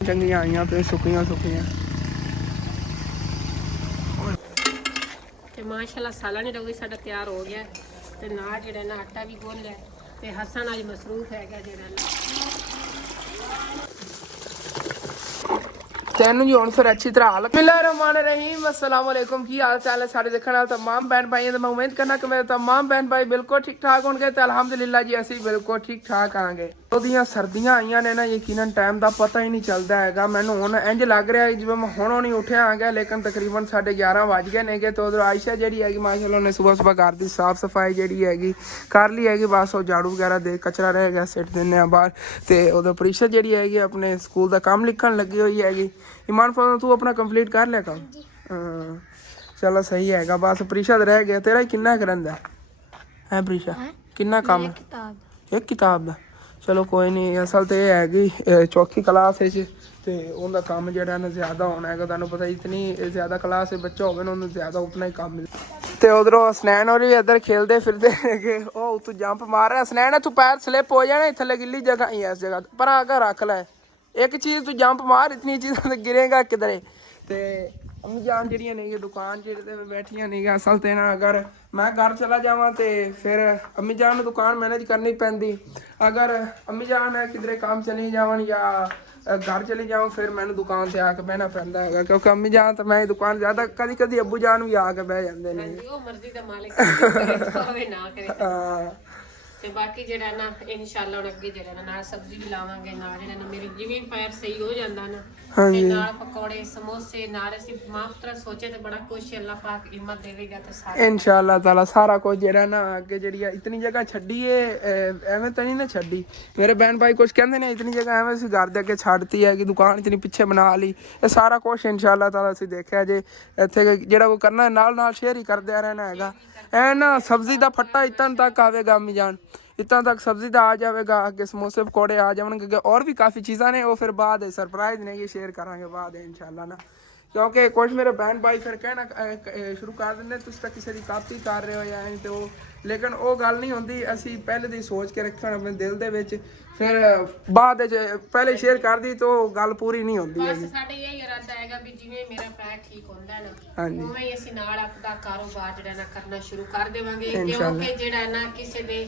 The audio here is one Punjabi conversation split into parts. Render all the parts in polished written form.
चंगियां आईयां पे सुखियां सुखियां ਤੇ ਮਾਸ਼ਾਅੱਲਾ ਸਾਲਾਨੀ ਰੋਗੀ ਸਾਡਾ ਤਿਆਰ ਹੋ ਗਿਆ ਤੇ ਨਾਲ ਜਿਹੜਾ ਨਾ ਆਟਾ ਵੀ ਗੁੰਨ ਲਿਆ ਤੇ ਹਸਨ ਅੱਜ ਮਸਰੂਫ ਹੈਗਾ ਜਿਹੜਾ ਨਾ ਤੈਨੂੰ ਜੀ ਹੁਣ ਫਿਰ ਅੱਛੀ ਤਰ੍ਹਾਂ ਹਾਲ ਬਿਸਮਿल्लाहिर्रहमानिर्रहीम अस्सलाम वालेकुम की हाल चाल है सारे देखने वाले तमाम बहन भाई तो मैं उम्मीद करना कि मेरे तमाम बहन भाई बिल्कुल ठीक ठाक होंगे तो अल्हम्दुलिल्लाह जी ਅਸੀਂ ਬਿਲਕੁਲ ਠੀਕ ਠਾਕ ਆਂਗੇ ਉਹਦੀਆਂ ਸਰਦੀਆਂ ਆਈਆਂ ਨੇ ਨਾ ਯਕੀਨਨ ਟਾਈਮ ਦਾ ਪਤਾ ਹੀ ਨਹੀਂ ਚੱਲਦਾ ਹੈਗਾ ਮੈਨੂੰ ਹੁਣ ਇੰਜ ਲੱਗ ਰਿਹਾ ਜਿਵੇਂ ਮੈਂ ਹੁਣੋਂ ਨਹੀਂ ਉੱਠਿਆ ਆਂਗਾ ਲੇਕਿਨ ਤਕਰੀਬਨ 11:30 ਵੱਜ ਗਏ ਨੇਗੇ ਤੇ ਉਧਰ ਆਇਸ਼ਾ ਜਿਹੜੀ ਹੈਗੀ ਮਾਸ਼ਾਅੱਲਾ ਨੇ ਸਵੇਰ ਘਰ ਦੀ ਸਾਫ ਸਫਾਈ ਜਿਹੜੀ ਹੈਗੀ ਕਰ ਲਈ ਹੈਗੀ ਬਸ ਉਹ ਝਾੜੂ ਵਗੈਰਾ ਦੇ ਕਚਰਾ ਰਹਿ ਗਿਆ ਸਿੱਟ ਦਿੰਨੇ ਆ ਬਾਹਰ ਤੇ ਉਹਦਾ ਪ੍ਰੀਸ਼ਾ ਜਿਹੜੀ ਹੈਗੀ ਆਪਣੇ ਸਕੂਲ ਦਾ ਕੰਮ ਲਿਖਣ ਲੱਗੀ ਹੋਈ ਹੈਗੀ ईमान फल तू अपना कंप्लीट कर लिया काम हाँ चलो सही है बस प्रीशा रह गया तेरा किन्ना करंदा है प्रीशा किन्ना काम एक किताब दा चलो कोई नहीं असल तो यह है कि चौथी क्लास ते उनका काम जो ना ज़्यादा होना है तुहानू पता इतनी ज़्यादा क्लास बच्चा होवे ना उन्हें ज़्यादा उतना ही काम ते उधरों हसनैन और भी इधर खेलते फिरते कि तू जंप मार रहा हसनैन तू पैर स्लिप हो जाने थले गिली जगह ही है इस जगह पर आकर रख लै एक चीज़ तू जंप मार इतनी चीज़ों से गिरेगा किधरे ते अम्मी जान जड़ियां नहीं दुकान जेह्ड़े बैठियां नहीं असल ते ना अगर मैं घर चला जावां ते फिर अम्मी जान दुकान मैनेज करनी पैंदी अगर अम्मी जान किधरे काम चली जावन या घर चली जाऊँ फिर मैंने दुकान से आके बहना पैंदा है क्योंकि अम्मी जान तो मैं दुकान ज़्यादा कदी कदी अब्बू जान भी आके बह जाते हैं ਤੇ ਬਾਕੀ ਜਿਹੜਾ ਨਾ ਇਨਸ਼ਾਅੱਲਾ ਹੁਣ ਅੱਗੇ ਜਿਹੜਾ ਨਾਲ ਸਬਜ਼ੀ ਵੀ ਲਾਵਾਂਗੇ ਨਾਲ ਜਿਹੜਾ ਨਾ ਮੇਰੇ ਜਿਵੇਂ ਪੈਰ ਸਹੀ ਹੋ ਜਾਂਦਾ ਨਾ ਤੇ ਨਾਲ ਪਕੌੜੇ ਸਮੋਸੇ ਨਾਲ ਅਸੀਂ ਮਾਫਤਰਾ ਸੋਚੇ ਤੇ ਬੜਾ ਕੁਛ ਅੱਲਾਹ ਪਾਕ ਹਿੰਮਤ ਦੇਵੇਗਾ ਤੇ ਸਾਰਾ ਇਨਸ਼ਾਅੱਲਾ ਤਾਲਾ ਸਾਰਾ ਕੁਝ ਜਿਹੜਾ ਨਾ ਅੱਗੇ ਜਿਹੜੀ ਇਤਨੀ ਜਗ੍ਹਾ ਛੱਡੀ ਏ ਐਵੇਂ ਤਾਂ ਨਹੀਂ ਨਾ ਛੱਡੀ ਮੇਰੇ ਬਹਿਨ ਭਾਈ ਕੁਝ ਕਹਿੰਦੇ ਨੇ ਇਤਨੀ ਜਗ੍ਹਾ ਐਵੇਂ ਅਸੀਂ ਘਰ ਦੇ ਅੱਗੇ ਛੱਡਤੀ ਹੈ ਕਿ ਦੁਕਾਨ ਇਤਨੀ ਪਿੱਛੇ ਬਣਾ ਲਈ ਇਹ ਸਾਰਾ ਕੁਝ ਇਨਸ਼ਾਅੱਲਾ ਤਾਲਾ ਅਸੀਂ ਦੇਖਿਆ ਜੇ ਇੱਥੇ ਜਿਹੜਾ ਕੋਈ ਕਰਨਾ ਨਾਲ ਨਾਲ ਸ਼ੇਅਰ ਹੀ ਕਰਦੇ ਰਹਿਣਾ ਹੈਗਾ ਐ ਨਾ ਸਬਜ਼ੀ ਦਾ ਫੱਟਾ ਇਤਨ ਤੱਕ ਆਵੇਗਾ अम्मी जान इतना तक सब्जी का आ जाएगा आगे समोसे पकौड़े आ जाएंगे और भी काफ़ी चीज़ा ने वो फिर बाद सरप्राइज ने ये शेयर करांगे बाद इंशाल्लाह ना क्योंकि कुछ मेरे बहन भाई फिर कहना शुरू कर देंगे तुम तो किसी की कापी कर रहे हो या तो लेकिन वो गल नहीं होती असी पहले दी सोच के रखना अपने दिल दे विच फिर बाद पहले शेयर कर दी तो गल पूरी नहीं होती है ਸਾਡੇ ਇਹ ਇਰਾਦਾ ਹੈਗਾ ਵੀ ਜਿਵੇਂ ਮੇਰਾ ਪੈਰ ਠੀਕ ਹੁੰਦਾ ਨਾ ਉਵੇਂ ਹੀ ਅਸੀਂ ਨਾਲ ਆਪਦਾ ਕਾਰੋਬਾਰ ਜਿਹੜਾ ਨਾ ਕਰਨਾ ਸ਼ੁਰੂ ਕਰ ਦੇਵਾਂਗੇ ਕਿਉਂਕਿ ਜਿਹੜਾ ਨਾ ਕਿਸੇ ਦੇ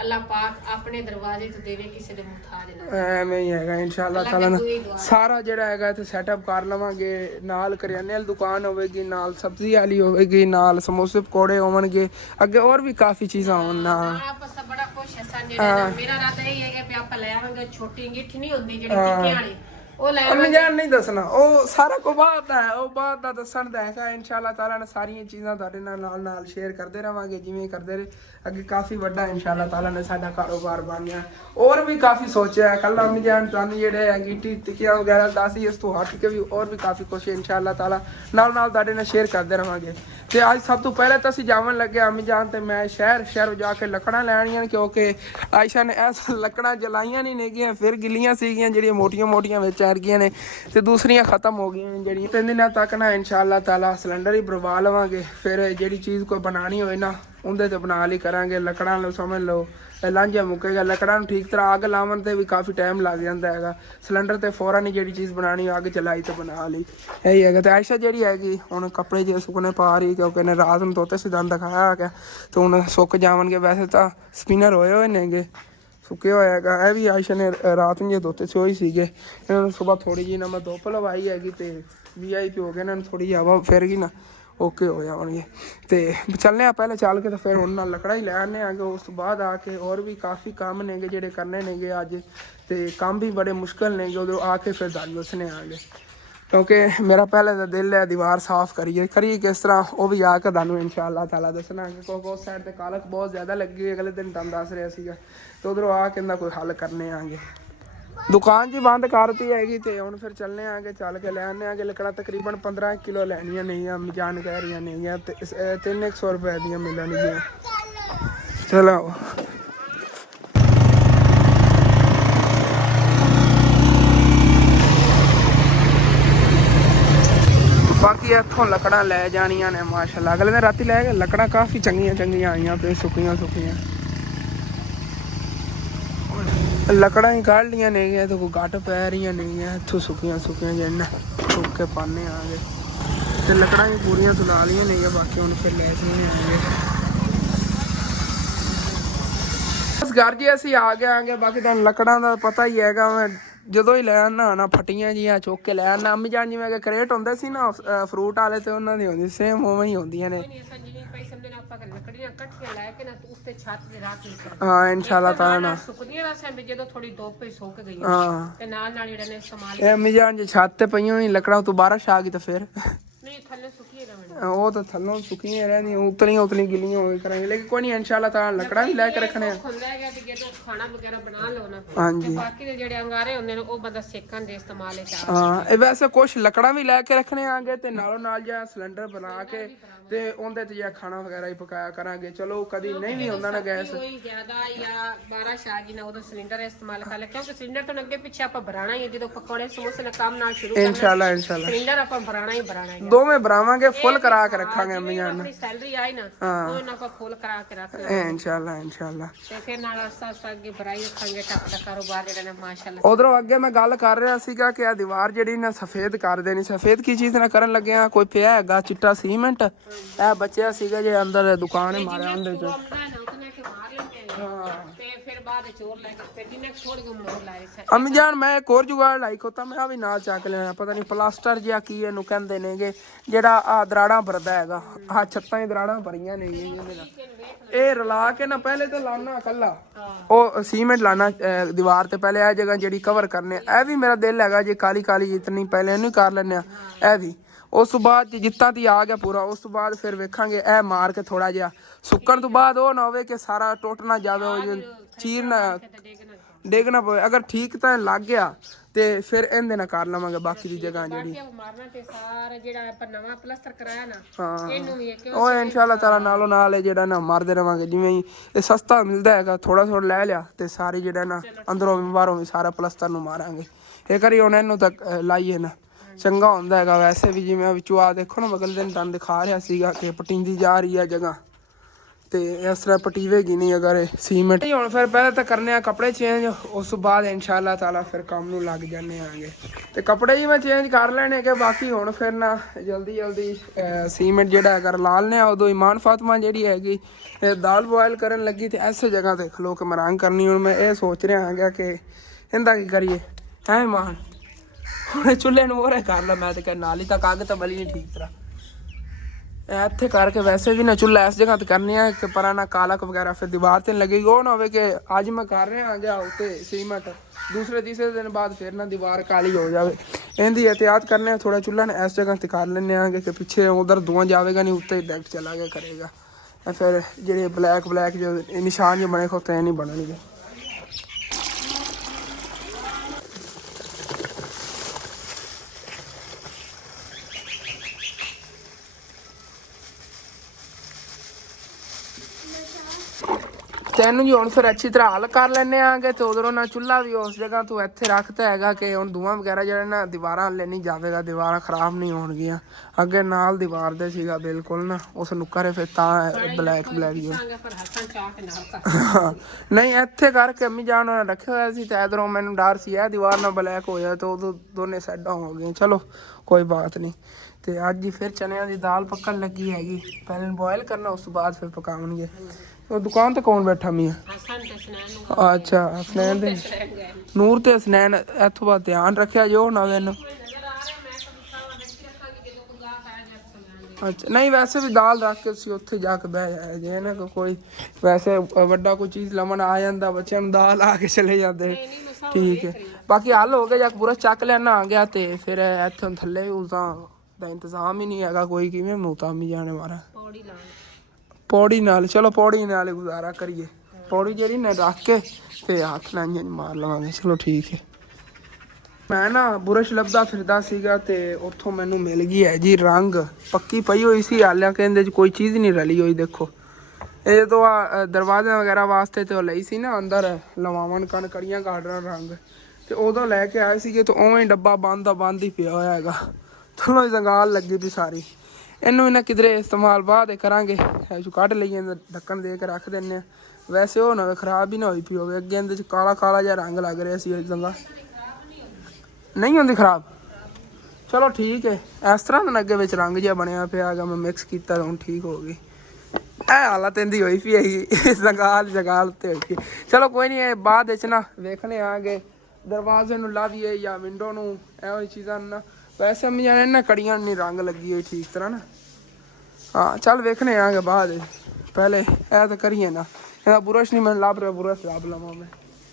अल्लाह पाक अपने दरवाजे तो देवे किसी दे मुहताज ना ਐਵੇਂ ਹੀ ਹੈਗਾ ਇਨਸ਼ਾਅੱਲਾ ਤਾਲਾ ਨਾ ਸਾਰਾ ਜਿਹੜਾ ਹੈਗਾ ਤੇ ਸੈਟਅਪ ਕਰ ਲਵਾਂਗੇ ਨਾਲ ਕਰਿਆਨੇ ਵਾਲੀ ਦੁਕਾਨ ਹੋਵੇਗੀ ਨਾਲ ਸਬਜ਼ੀ ਵਾਲੀ ਹੋਵੇਗੀ ਨਾਲ ਸਮੋਸੇ ਪਕੌੜੇ ਹੋਣਗੇ ਅੱਗੇ ਹੋਰ ਵੀ ਕਾਫੀ ਚੀਜ਼ਾਂ ਹੋਣ ਨਾ ਆਪਾਂ ਸਭ ਬੜਾ ਖੁਸ਼ ਹੈ ਸਾਂ ਜਿਹੜਾ ਮੇਰਾ ਰਾਤ ਇਹ ਹੈਗਾ ਕਿ ਆਪਾਂ ਲੈ ਆਵਾਂਗੇ ਛੋਟੀ ਗਿੱਠ ਨਹੀਂ ਹੁੰਦੀ ਜਿਹੜੀ ਟਿੱਕੇ ਵਾਲੀ ਉਹ ਲੈ अम्मी जान नहीं दसना ਉਹ ਸਾਰਾ ਕੋ ਬਾਤ ਹੈ ਉਹ ਬਾਤ ਦਾ ਦੱਸਣ ਦਾ ਹੈਗਾ ਇਨਸ਼ਾਅੱਲਾ ਤਾਲਾ ਨੇ ਸਾਰੀਆਂ ਚੀਜ਼ਾਂ ਤੁਹਾਡੇ ਨਾਲ ਸ਼ੇਅਰ ਕਰਦੇ ਰਵਾਂਗੇ ਜਿਵੇਂ ਕਰਦੇ ਰਹੇ ਅੱਗੇ ਕਾਫੀ ਵੱਡਾ ਇਨਸ਼ਾਅੱਲਾ ਤਾਲਾ ਨੇ ਸਾਡਾ ਕਾਰੋਬਾਰ ਬਣਿਆ और भी काफ़ी सोचा है कल अम्मी जान तुहानू जेह्ड़े अंगीठी टिक्कियां वगैरह दसी इस तो हट के भी और भी काफ़ी कुछ इंशाअल्लाह ताला नाल तुहाडे नाल शेयर करते रहांगे ते अज सब तो पहले तो असीं जावन लगे अम्मी जान ते मैं शहर जाके लकड़ां लैणियां क्योंकि आयशा ने ऐसा लकड़ां जलाइयां नहीं नेगियां फिर गिलियां सीगियां जेह्ड़ियां मोटियां विच आ गईयां ने ते दूसरियां खत्म हो गईयां जेह्ड़ियां 3 दिनां तक ना इंशाअल्लाह ताला सिलेंडर ही भरवा लवांगे फिर जेह्ड़ी चीज़ कोई बनानी होए ना उंदे ते बना ली करांगे लकड़ां लो समझ लो लांझा मुकेगा लकड़ां ठीक तरह अग लावन ते भी काफ़ी टाइम लग जाता है सिलेंडर ते फौरन ही जी चीज़ बनानी अग चलाई तो बना ली यही है तो आयशा जी हैगी हूँ कपड़े जो सुकने पा रही क्योंकि इन्हें रात में धोते से दंद दिखाया गया तो हूँ सुक जावनगे वैसे तो स्पिनर होए हुए नेगे सुके होएगा यह भी आयशा ने रात में जो धोते से वही सीगे इन्होंने सुबह थोड़ी जी ना मैं धुप लवाई हैगी तो VIP हो गया इन्होंने थोड़ी हवा फिर गई ना ओके हो जाएंगे तो चलने पहले चल के तो फिर उन्होंने लकड़ा ही लै आने आगे उस बाद आके और भी काफ़ी काम नेगे जेह्ड़े करने नेगे अज तो काम भी बड़े मुश्किल नेगे उधर आके फिर दसने आगे क्योंकि मेरा पहले तो दिल है दीवार साफ करिए किस तरह वो भी आके तुहानू इंशाअल्लाह ताला दसना क्योंकि उस साइड पर कालक बहुत ज़्यादा लगी अगले दिन तुहानू दस रहा सीगा तो उधरों आके इनका कोई हल करने आगे दुकान जी बंद करती हैगी तो हूँ फिर चलने आगे चल के लैने आगे लकड़ा तकरीबन 15 किलो लैनिया नहीं अम्मी जान कह रही नहीं 300 रुपए दियाँ मिलनियाँ चलो बाकी इतों लकड़ा लै जानिया ने माशाअल्लाह अगले दिन राती लै गए लकड़ा काफ़ी चंगियां आईयां पे सुखियां ਲੱਕੜਾਂ ਹੀ ਕੱਢ ਲੀਆਂ ਨੇ ਤੇ ਕੋਈ ਗੱਟ ਪੈ ਰਹੀਆਂ ਨੇ ਇੱਥੋਂ ਸੁੱਕੀਆਂ ਜਿਹੜੀਆਂ ਸੁੱਕ ਕੇ ਪਾਣੇ ਆਗੇ ਤੇ ਲੱਕੜਾਂ ਹੀ ਪੂਰੀਆਂ ਸੁਲਾ ਲੀਆਂ ਨੇ ਬਾਕੀ ਹੁਣ ਫਿਰ ਲੈ ਕੇ ਆਵਾਂਗੇ ਬਸ ਘਰ ਜੀ ਅਸੀਂ ਆ ਗਏ ਆਂਗੇ ਬਾਕੀ ਤੁਹਾਨੂੰ ਲੱਕੜਾਂ ਦਾ ਪਤਾ ਹੀ ਹੈਗਾ ਮੈਂ ਜਦੋਂ ਹੀ ਲੈ ਆਣਾ ਨਾ ਫਟੀਆਂ ਜੀਆਂ ਚੁੱਕ ਕੇ ਲੈ ਆਣਾ ਅੰਮੀ ਜਾਨ ਜਿਵੇਂ ਕਿ ਕਰੇਟ ਹੁੰਦੇ ਸੀ ਨਾ ਫਰੂਟ ਵਾਲੇ ਤੇ ਉਹਨਾਂ ਦੀ ਹੁੰਦੀ ਸੇਮ ਉਵੇਂ ਹੀ ਹੁੰਦੀਆਂ ਨੇ ਹਾਂ ਇਨਸ਼ਾਅੱਲਾ ਤਾਲਾ ਜਦੋਂ ਥੋੜੀ ਧੁੱਪ ਹੀ ਸੁੱਕ ਗਈ ਤੇ ਨਾਲ ਜਿਹੜੇ ਨੇ ਇਸਤੇਮਾਲ ਇਹ ਅੰਮੀ ਜਾਨ ਜੇ ਛੱਤ ਤੇ ਪਈਆਂ ਹੋਣੀ ਲੱਕੜਾਂ ਤੋਂ ਬਾਰਿਸ਼ ਆ ਗਈ ਤਾਂ ਫਿਰ ਨਹੀਂ ਥੱਲੇ ਸੁੱਕੀ ਰਹਿਣ ਉਹ ਤਾਂ ਥੱਲੋਂ ਸੁੱਕੀਆਂ ਰਹਿੰਦੀਆਂ ਉਤਲੀਆਂ ਗਿੱਲੀਆਂ ਹੋਈ ਕਰਾਂਗੇ ਲੇਕਿਨ ਕੋਈ ਨਹੀਂ ਇਨਸ਼ਾਅੱਲਾ ਤਾਲਾ ਲੱਕੜਾਂ ਵੀ ਲੈ ਕੇ ਰੱਖਣੇ ਆ ਹੁੰਦਾ ਹੈਗਾ ਕਿ ਜਦੋਂ ਖਾਣਾ ਵਗੈਰਾ ਬਣਾ ਲਓ ਨਾ ਹਾਂਜੀ ਬਾਕੀ ਦੇ ਜਿਹੜੇ ਅੰਗਾਰੇ ਹੁੰਦੇ ਨੇ ਉਹ ਬੰਦਾ ਸੇਕਣ ਦੇ ਇਸਤੇਮਾਲ ਵਿੱਚ ਹਾਂ ਇਹ ਵੈਸੇ ਕੁਝ ਲੱਕੜਾਂ ਵੀ ਲੈ ਕੇ ਰੱਖਣੇ ਆਂਗੇ ਤੇ ਨਾਲੋਂ ਨਾਲ ਜਿਹਾ ਸਿਲੰਡਰ ਬਣਾ ਕੇ ਤੇ ਉਹਦੇ ਤੇ ਜਿਹਾ ਖਾਣਾ ਵਗੈਰਾ ਹੀ ਪਕਾਇਆ ਕਰਾਂਗੇ ਚਲੋ ਕਦੀ ਨਹੀਂ ਵੀ ਹੁੰਦਾ ਨਾ ਗੈਸ ਕੋਈ ਜ਼ਿਆਦਾ ਜਾਂ 12 ਸ਼ਾਗੀ ਨਾ ਉਦੋਂ ਸਿਲੰਡਰ ਇਸਤੇਮਾਲ ਕਰ ਲੈ ਕਿਉਂਕਿ ਸਿਲੰਡਰ ਤੋਂ ਅੱਗੇ ਪਿੱਛੇ ਆਪਾਂ ਭਰਾਣਾ ਹੀ ਹੈ ਜਦੋਂ ਪਕੌੜੇ ਸਮੋਸੇ ਦਾ ਕੰਮ ਨਾਲ ਸ਼ੁਰੂ ਕਰਨਾ ਇਨਸ਼ਾਅੱਲਾ ਸਿਲੰਡਰ ਆਪਾਂ ਭਰਾਣਾ ਹੀ ਹੈ ਦੋਵੇਂ ਭਰਾਵਾਂਗੇ ਫੁੱਲ ਕਰਾ ਕੇ ਰੱਖਾਂਗੇ ਅੰਮੀ ਜਾਨ ਆਪਣੀ ਸੈਲਰੀ ਆਈ ਨਾ ਉਹ ਨਾ ਆਪਾਂ ਫੁੱਲ ਕਰਾ ਕੇ ਰੱਖ ਇਨਸ਼ਾਅੱਲਾ ਤੇ ਫਿਰ ਨਾਲ ਆਸਤਾ ਅੱਗੇ ਭਰਾਈ ਰੱਖਾਂਗੇ ਟੱਪ ਦਾ ਕਾਰੋਬਾਰ ਜਿਹੜਾ ਨਾ ਮਾਸ਼ਾਅੱਲਾ ਉਧਰੋਂ ਅੱਗੇ ਮੈਂ ਗੱਲ ਕਰ ਰਿਹਾ ਸੀਗਾ ਕਿ ਆ ਦੀਵਾਰ ਜਿਹੜੀ ਨਾ ਸਫੇਦ ਕਰ ਦੇਣੀ ਸਫੇਦ ਕੀ ਚੀਜ਼ ਨਾਲ ਕਰਨ ਲੱਗਿਆ ਕੋਈ ਪਿਆ ਹੈਗਾ ਚਿੱਟਾ ਸੀਮੈਂਟ ਇਹ ਬਚਿਆ ਸੀਗਾ ਜੇ ਅੰਦਰ ਦੁਕਾਨ ਹੀ ਮਾਰਿਆ ਉਹਦੇ ਚ ਅੰਮੀ ਜਾਨ ਮੈਂ ਇੱਕ ਹੋਰ ਜੁਗਾੜ ਲਾਈ ਖੋਤਾ ਮੈਂ ਆ ਵੀ ਨਾਲ ਚੱਕ ਲੈਣਾ ਪਤਾ ਨਹੀਂ ਪਲਾਸਟਰ ਜਿਹਾ ਕੀ ਇਹਨੂੰ ਕਹਿੰਦੇ ਨੇਗੇ ਜਿਹੜਾ ਆ ਦਰਾੜਾਂ ਭਰਦਾ ਹੈਗਾ ਆ ਛੱਤਾਂ ਹੀ ਦਰਾੜਾਂ ਭਰੀਆਂ ਨੇ ਇਹ ਰਲਾ ਕੇ ਨਾ ਪਹਿਲੇ ਤਾਂ ਲਾਣਾ ਕੱਲਾ ਉਹ ਸੀਮੈਂਟ ਲਾਣਾ ਦੀਵਾਰ ਤੇ ਪਹਿਲੇ ਇਹ ਜਗ੍ਹਾ ਜਿਹੜੀ ਕਵਰ ਕਰਨੇ ਇਹ ਵੀ ਮੇਰਾ ਦਿਲ ਹੈਗਾ ਜੇ ਕਾਲੀ ਜਿਤਨੀ ਪਹਿਲੇ ਇਹਨੂੰ ਕਰ ਲੈਣੇ ਆ ਇਹ ਵੀ ਉਸ ਤੋਂ ਬਾਅਦ ਜਿੱਤਾਂ ਦੀ ਆ ਗਿਆ ਪੂਰਾ ਉਸ ਤੋਂ ਬਾਅਦ ਫਿਰ ਵੇਖਾਂਗੇ ਇਹ ਮਾਰ ਕੇ ਥੋੜਾ ਜਿਹਾ ਸੁੱਕਣ ਤੋਂ ਬਾਅਦ ਉਹ ਨਾ ਹੋਵੇ ਕਿ ਸਾਰਾ ਟੁੱਟ ਨਾ ਜਾਵੇ ਉਹ ਚੀਰ ਨਾ ਡੇਗਣਾ ਪਵੇ ਅਗਰ ਠੀਕ ਤਾਂ ਲੱਗ ਗਿਆ ਤੇ ਫਿਰ ਇਹਦੇ ਨਾਲ ਕਰ ਲਵਾਂਗੇ ਬਾਕੀ ਦੀ ਜਗ੍ਹਾ ਜਿਹੜੀ ਮਾਰਨਾ ਤੇ ਸਾਰਾ ਜਿਹੜਾ ਆਪਾਂ ਨਵਾਂ ਪਲਾਸਟਰ ਕਰਾਇਆ ਨਾ ਇਹਨੂੰ ਵੀ ਉਹ ਇਨਸ਼ਾਅੱਲਾ ਤਾਲਾ ਨਾਲੋਂ ਨਾਲ ਇਹ ਜਿਹੜਾ ਨਾ ਮਾਰਦੇ ਰਵਾਂਗੇ ਜਿਵੇਂ ਇਹ ਸਸਤਾ ਮਿਲਦਾ ਹੈਗਾ ਥੋੜਾ ਲੈ ਲਿਆ ਤੇ ਸਾਰੇ ਜਿਹੜਾ ਨਾ ਅੰਦਰੋਂ ਵੀ ਬਾਹਰੋਂ ਵੀ ਸਾਰਾ ਪਲਾਸਟਰ ਨੂੰ ਮਾਰਾਂਗੇ ਇਹ ਕਰੀ ਹੁਣ ਇਹਨੂੰ ਤੱਕ ਲਾਈਏ ਨਾ ਚੰਗਾ ਹੁੰਦਾ ਹੈਗਾ ਵੈਸੇ ਵੀ ਜਿਵੇਂ ਵਿੱਚੋਂ ਆ ਦੇਖੋ ਨਾ ਅਗਲੇ ਦਿਨ ਤੁਹਾਨੂੰ ਦਿਖਾ ਰਿਹਾ ਸੀਗਾ ਕਿ ਪਟੀਂਦੀ ਜਾ ਰਹੀ ਹੈ ਜਗ੍ਹਾ ਤੇ ਇਸ ਤਰ੍ਹਾਂ ਪਟੀਵੇਗੀ ਨਹੀਂ ਅਗਰ ਸੀਮੈਂਟ ਹੁਣ ਫਿਰ ਪਹਿਲਾਂ ਤਾਂ ਕਰਨੇ ਆ ਕੱਪੜੇ ਚੇਂਜ ਉਸ ਤੋਂ ਬਾਅਦ ਇਨਸ਼ਾਅੱਲਾ ਤਾਲਾ ਫਿਰ ਕੰਮ ਨੂੰ ਲੱਗ ਜਾਂਦੇ ਆਂਗੇ ਤੇ ਕੱਪੜੇ ਹੀ ਮੈਂ ਚੇਂਜ ਕਰ ਲੈਣੇ ਕਿ ਬਾਕੀ ਹੁਣ ਫਿਰ ਨਾ ਜਲਦੀ ਸੀਮੈਂਟ ਜਿਹੜਾ ਹੈਗਾ ਲਾ ਲੈਣੇ ਆ ਉਦੋਂ ਇਮਾਨ ਫਾਤਮਾ ਜਿਹੜੀ ਹੈਗੀ ਇਹ ਦਾਲ ਬੋਇਲ ਕਰਨ ਲੱਗੀ ਤੇ ਐਸੇ ਜਗ੍ਹਾ ਤੇ ਖਲੋ ਕੇ ਮਰਾਂਗ ਕਰਨੀ ਹੁਣ ਮੈਂ ਇਹ ਸੋਚ ਰਿਹਾ ਹੈਗਾ ਕਿ ਇਹਦਾ ਕੀ ਕਰੀਏ ਹੈ ਇਮਾਨ ਹੁਣ ਚੁੱਲ੍ਹੇ ਨੂੰ ਮੋਹਰੇ ਕਰ ਲਾ ਮੈਂ ਤੇ ਕਹਿ ਨਾਲ ਹੀ ਤਾਂ ਅੱਗ ਤਾਂ ਬਲੀ ਨਹੀਂ ਠੀਕ ਤਰ੍ਹਾਂ ਇੱਥੇ ਕਰਕੇ ਵੈਸੇ ਵੀ ਨਾ ਚੁੱਲ੍ਹਾ ਇਸ ਜਗ੍ਹਾ ਤੇ ਕਰਨੀ ਆ ਕਿ ਪਰਾਂ ਨਾ ਕਾਲਕ ਵਗੈਰਾ ਫਿਰ ਦੀਵਾਰ ਤੇ ਲੱਗੇਗੀ ਉਹ ਨਾ ਹੋਵੇ ਕਿ ਅੱਜ ਮੈਂ ਕਰ ਰਿਹਾ ਗਿਆ ਉੱਤੇ ਸੀਮੈਂਟ ਦੂਸਰੇ ਤੀਸਰੇ ਦਿਨ ਬਾਅਦ ਫਿਰ ਨਾ ਦੀਵਾਰ ਕਾਲੀ ਹੋ ਜਾਵੇ ਇਹਦੀ ਇਹਤਿਆਤ ਕਰਨੇ ਆ ਥੋੜਾ ਚੁੱਲ੍ਹਾ ਨੇ ਇਸ ਜਗ੍ਹਾ ਤੇ ਕਰ ਲੈਂਦੇ ਆਂਗੇ ਕਿ ਪਿੱਛੇ ਉਧਰ ਧੂਆਂ ਜਾਵੇਗਾ ਨਹੀਂ ਉੱਤੇ ਡਾਇਰੈਕਟ ਚਲਾ ਗਿਆ ਕਰੇਗਾ ਫਿਰ ਜਿਹੜੇ ਬਲੈਕ ਜੋ ਨਿਸ਼ਾਨ ਜਿਹੇ ਬਣੇ ਖੋਤੇ ਇਹ ਨਹੀਂ ਬਣਨਗੇ ਤੈਨੂੰ ਜੀ ਹੁਣ ਫਿਰ ਅੱਛੀ ਤਰ੍ਹਾਂ ਹੱਲ ਕਰ ਲੈਣੇ ਆਂਗੇ ਤੇ ਉਧਰੋਂ ਨਾ ਚੁੱਲ੍ਹਾ ਵੀ ਉਸ ਜਗ੍ਹਾ ਤੋਂ ਇੱਥੇ ਰੱਖਤਾ ਹੈਗਾ ਕਿ ਹੁਣ ਧੂਆਂ ਵਗੈਰਾ ਜਿਹੜਾ ਨਾ ਦੀਵਾਰਾਂ ਲੈ ਨਹੀਂ ਜਾਵੇਗਾ ਦੀਵਾਰਾਂ ਖਰਾਬ ਨਹੀਂ ਹੋਣਗੀਆਂ ਅੱਗੇ ਨਾਲ ਦੀਵਾਰ ਦੇ ਸੀਗਾ ਬਿਲਕੁਲ ਨਾ ਉਸ ਨੁੱਕਰ ਫਿਰ ਤਾਂ ਬਲੈਕ ਜੋ ਨਹੀਂ ਇੱਥੇ ਕਰਕੇ ਅੰਮੀ ਜਾਨ ਉਹਨਾਂ ਰੱਖਿਆ ਹੋਇਆ ਸੀ ਤੇ ਇਧਰੋਂ ਮੈਨੂੰ ਡਰ ਸੀ ਇਹ ਦੀਵਾਰ ਨਾਲ ਬਲੈਕ ਹੋ ਜਾਏ ਤਾਂ ਉਦੋਂ ਦੋਨੇ ਸਾਈਡਾਂ ਹੋ ਗਈਆਂ ਚਲੋ ਕੋਈ ਬਾਤ ਨਹੀਂ ਤੇ ਅੱਜ ਹੀ ਫਿਰ ਚਨਿਆਂ ਦੀ ਦਾਲ ਪੱਕਣ ਲੱਗੀ ਹੈਗੀ ਪਹਿਲਾਂ ਬੋਇਲ ਕਰਨਾ ਉਸ ਤੋਂ ਬਾਅਦ ਫਿਰ ਪਕਾਉਣਗੇ ਉਹ ਦੁਕਾਨ ਤੇ ਕੌਣ ਬੈਠਾ ਮੀਆਂ ਅੱਛਾ ਹਸਨੈਨ ਦੇ ਨੂਰ ਤੇ ਹਸਨੈਨ ਇੱਥੋਂ ਬਾਅਦ ਧਿਆਨ ਰੱਖਿਆ ਜੋ ਨਾ ਵੇ ਅੱਛਾ ਨਹੀਂ ਵੈਸੇ ਵੀ ਦਾਲ ਰੱਖ ਕੇ ਤੁਸੀਂ ਉੱਥੇ ਜਾ ਕੇ ਬਹਿ ਜਾਇਆ ਜੇ ਨਾ ਕੋਈ ਵੈਸੇ ਵੱਡਾ ਕੋਈ ਚੀਜ਼ ਲਵਣ ਆ ਜਾਂਦਾ ਬੱਚਿਆਂ ਨੂੰ ਦਾਲ ਆ ਕੇ ਚਲੇ ਜਾਂਦੇ ਠੀਕ ਹੈ ਬਾਕੀ ਹੱਲ ਹੋ ਗਿਆ ਜਾਂ ਪੂਰਾ ਚੱਕ ਲੈਣਾ ਆ ਗਿਆ ਤੇ ਫਿਰ ਇੱਥੋਂ ਥੱਲੇ ਉਲਟਾ ਦਾ ਇੰਤਜ਼ਾਮ ਹੀ ਨਹੀਂ ਹੈਗਾ ਕੋਈ ਕਿਵੇਂ ਮੂਤਾਮੀ ਜਾਣੇ ਮਾਰਾ ਪੌੜੀ ਨਾਲ ਚਲੋ ਪੌੜੀ ਨਾਲ ਗੁਜ਼ਾਰਾ ਕਰੀਏ ਪੌੜੀ ਜਿਹੜੀ ਨਾ ਰੱਖ ਕੇ ਤੇ ਹੱਥ ਨਾਲ ਮਾਰ ਲਵਾਂਗੇ ਚਲੋ ਠੀਕ ਹੈ ਮੈਂ ਨਾ ਬੁਰਸ਼ ਲੱਭਦਾ ਫਿਰਦਾ ਸੀਗਾ ਤੇ ਉੱਥੋਂ ਮੈਨੂੰ ਮਿਲ ਗਈ ਹੈ ਜੀ ਰੰਗ ਪੱਕੀ ਪਈ ਹੋਈ ਸੀ ਹਾਲਿਆਂ ਕਿ ਇਹਦੇ 'ਚ ਕੋਈ ਚੀਜ਼ ਨਹੀਂ ਰਲੀ ਹੋਈ ਦੇਖੋ ਇਹ ਜਦੋਂ ਆ ਦਰਵਾਜ਼ੇ ਵਗੈਰਾ ਵਾਸਤੇ ਤੇ ਉਹ ਲਈ ਸੀ ਨਾ ਅੰਦਰ ਲਵਾਵਣ ਕਣਕੜੀਆਂ ਗਾਰਡਨ ਰੰਗ ਤੇ ਉਦੋਂ ਲੈ ਕੇ ਆਏ ਸੀਗੇ ਤੇ ਉਵੇਂ ਡੱਬਾ ਬੰਦ ਹੀ ਪਿਆ ਹੋਇਆ ਹੈਗਾ ਥੱਲੋਂ ਹੀ ਜੰਗਾਲ ਲੱਗੀ ਵੀ ਸਾਰੀ ਇਹਨੂੰ ਇਹਨਾਂ ਕਿਧਰੇ ਇਸਤੇਮਾਲ ਬਾਅਦ ਕਰਾਂਗੇ ਕੱਢ ਲਈਏ ਢੱਕਣ ਦੇ ਕੇ ਰੱਖ ਦਿੰਦੇ ਆ ਵੈਸੇ ਉਹ ਨਾ ਖਰਾਬ ਹੀ ਨਾ ਹੋਈ ਪਈ ਹੋਵੇ। ਅੱਗੇ ਇਹਦੇ ਚ ਕਾਲਾ ਕਾਲਾ ਜਿਹਾ ਰੰਗ ਲੱਗ ਰਿਹਾ ਸੀ ਇਦਾਂ ਨਹੀਂ ਹੁੰਦੀ ਖਰਾਬ। ਚਲੋ ਠੀਕ ਹੈ, ਇਸ ਤਰ੍ਹਾਂ ਦਾ ਅੱਗੇ ਵਿੱਚ ਰੰਗ ਜਿਹਾ ਬਣਿਆ ਪਿਆ ਹੈਗਾ, ਮੈਂ ਮਿਕਸ ਕੀਤਾ ਤਾਂ ਹੁਣ ਠੀਕ ਹੋ ਗਈ। ਇਹ ਹਾਲਤ ਇਹਦੀ ਹੋਈ ਪਈ ਹੈਗੀ ਜਗਾਲ ਉੱਤੇ ਹੋਈ ਪਈ। ਚਲੋ ਕੋਈ ਨਹੀਂ, ਇਹ ਬਾਅਦ ਵਿੱਚ ਨਾ ਵੇਖਣੇ ਆਗੇ ਦਰਵਾਜ਼ੇ ਨੂੰ ਲਾਵੀਏ ਜਾਂ ਵਿੰਡੋ ਨੂੰ, ਇਹੋ ਜਿਹੀ ਚੀਜ਼ਾਂ ਨਾ ਵੈਸੇ ਮੈਂ ਜਾਣੇ ਨਾ ਕੜੀਆਂ ਨਹੀਂ ਰੰਗ ਲੱਗੀ ਹੋਈ ਠੀਕ ਤਰ੍ਹਾਂ ਨਾ। ਹਾਂ ਚੱਲ ਵੇਖਣੇ ਆਗੇ ਬਾਅਦ, ਪਹਿਲੇ ਇਹ ਤਾਂ ਕਰੀਏ ਨਾ। ਇਹਦਾ ਬੁਰਸ਼ ਨਹੀਂ ਮੈਨੂੰ ਲੱਭ ਰਿਹਾ, ਬੁਰਸ਼ ਲੱਭ ਲਵਾਂ ਮੈਂ।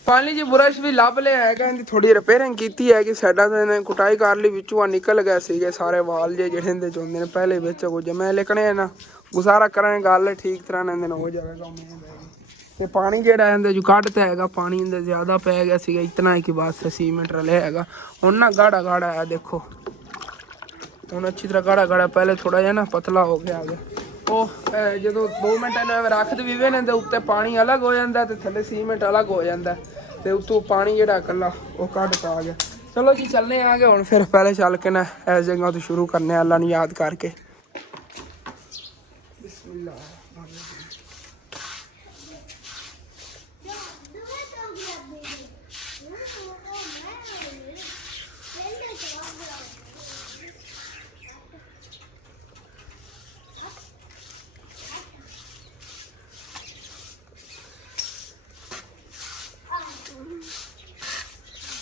ਫਾਈਨਲੀ ਜੀ ਬੁਰਸ਼ ਵੀ ਲੱਭ ਲਿਆ ਹੈਗਾ, ਇਹਦੀ ਥੋੜੀ ਰਿਪੇਅਰਿੰਗ ਕੀਤੀ ਹੈਗੀ ਸਾਈਡਾਂ ਤੇ ਇਹਨੇ ਕੁਟਾਈ ਕਰ ਲਈ, ਵਿੱਚੋਂ ਆ ਨਿਕਲ ਗਏ ਸੀਗੇ ਸਾਰੇ ਵਾਲ ਜਿਹੜੇ ਇਹਦੇ ਚ ਹੁੰਦੇ ਨੇ ਪਹਿਲੇ ਵਿੱਚ ਕੁਝ ਮੈਂ ਲਿਖਣੇ ਨਾ ਗੁਜ਼ਾਰਾ ਕਰਾਂਗੇ ਗੱਲ ਠੀਕ ਤਰ੍ਹਾਂ ਨਾਲ ਇਹਦੇ ਨਾਲ ਹੋ ਜਾਵੇਗਾ। ਤੇ ਪਾਣੀ ਜਿਹੜਾ ਇਹਦੇ ਚ ਕੱਢਤਾ ਹੈਗਾ, ਪਾਣੀ ਇਹਦੇ ਜ਼ਿਆਦਾ ਪੈ ਗਿਆ ਸੀਗਾ ਇਤਨਾ ਹੀ ਕਿ ਬਸ ਸੀਮੈਂਟ ਰਲਿਆ ਹੈਗਾ। ਹੁਣ ਨਾ ਗਾੜਾ ਗਾੜਾ ਹੈ ਦੇਖੋ, ਹੁਣ ਅੱਛੀ ਤਰ੍ਹਾਂ ਗਾੜਾ ਗਾੜਾ, ਪਹਿਲੇ ਥੋੜਾ ਜਿਹਾ ਨਾ ਪਤਲਾ ਹੋ ਗਿਆ ਹੈਗਾ। ਉਹ ਜਦੋਂ 2 ਮਿੰਟ ਇਹਨੂੰ ਰੱਖ ਦੇਈਏ ਨੇ ਤੇ ਉੱਤੇ ਪਾਣੀ ਅਲੱਗ ਹੋ ਜਾਂਦਾ ਤੇ ਥੱਲੇ ਸੀਮੈਂਟ ਅਲੱਗ ਹੋ ਜਾਂਦਾ ਤੇ ਉੱਤੋਂ ਪਾਣੀ ਜਿਹੜਾ ਇਕੱਲਾ ਉਹ ਕੱਢ ਤਾ ਗਿਆ। ਚਲੋ ਜੀ ਚੱਲਨੇ ਆਗੇ ਹੁਣ, ਫਿਰ ਪਹਿਲੇ ਚੱਲ ਕੇ ਨਾ ਇਸ ਜਗ੍ਹਾ ਤੋਂ ਸ਼ੁਰੂ ਕਰਨੇ ਅੱਲਾ ਨੂੰ ਯਾਦ ਕਰਕੇ। ਬਿਸਮਿल्लाह।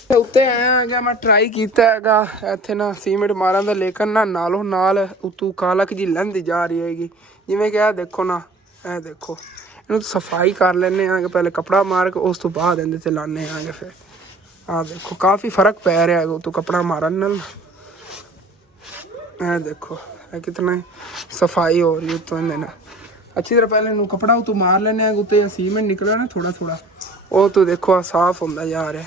ਉੱਤੇ ਆਇਆ ਹੈਗਾ, ਮੈਂ ਟਰਾਈ ਕੀਤਾ ਹੈਗਾ ਇੱਥੇ ਨਾ ਸੀਮੈਂਟ ਮਾਰਨ ਦਾ, ਲੇਕਿਨ ਨਾ ਨਾਲੋਂ ਨਾਲ ਉਤੋਂ ਕਾਲਕ ਜੀ ਲੰਘਦੀ ਜਾ ਰਹੀ ਹੈਗੀ। ਜਿਵੇਂ ਕਿ ਇਹ ਦੇਖੋ ਨਾ, ਇਹ ਦੇਖੋ ਇਹਨੂੰ ਸਫਾਈ ਕਰ ਲੈਂਦੇ ਆਂਗੇ ਪਹਿਲੇ ਕੱਪੜਾ ਮਾਰ ਕੇ, ਉਸ ਤੋਂ ਬਾਅਦ ਇਹਦੇ ਤੇ ਲਾਉਂਦੇ ਆਂਗੇ। ਫਿਰ ਆਹ ਦੇਖੋ ਕਾਫੀ ਫਰਕ ਪੈ ਰਿਹਾ ਹੈਗਾ ਉਤੋਂ ਕੱਪੜਾ ਮਾਰਨ ਨਾਲ। ਇਹ ਦੇਖੋ ਇਹ ਕਿਤਨਾ ਸਫਾਈ ਹੋ ਰਹੀ ਉਤੋਂ ਇਹਦੇ ਨਾਲ। ਅੱਛੀ ਤਰ੍ਹਾਂ ਪਹਿਲੇ ਇਹਨੂੰ ਕੱਪੜਾ ਉਤੋਂ ਮਾਰ ਲੈਂਦੇ ਆਂਗੇ, ਉੱਤੇ ਸੀਮੈਂਟ ਨਿਕਲਿਆ ਨਾ ਥੋੜਾ ਥੋੜਾ, ਉਹ ਤੋਂ ਦੇਖੋ ਸਾਫ਼ ਹੁੰਦਾ ਜਾ ਰਿਹਾ।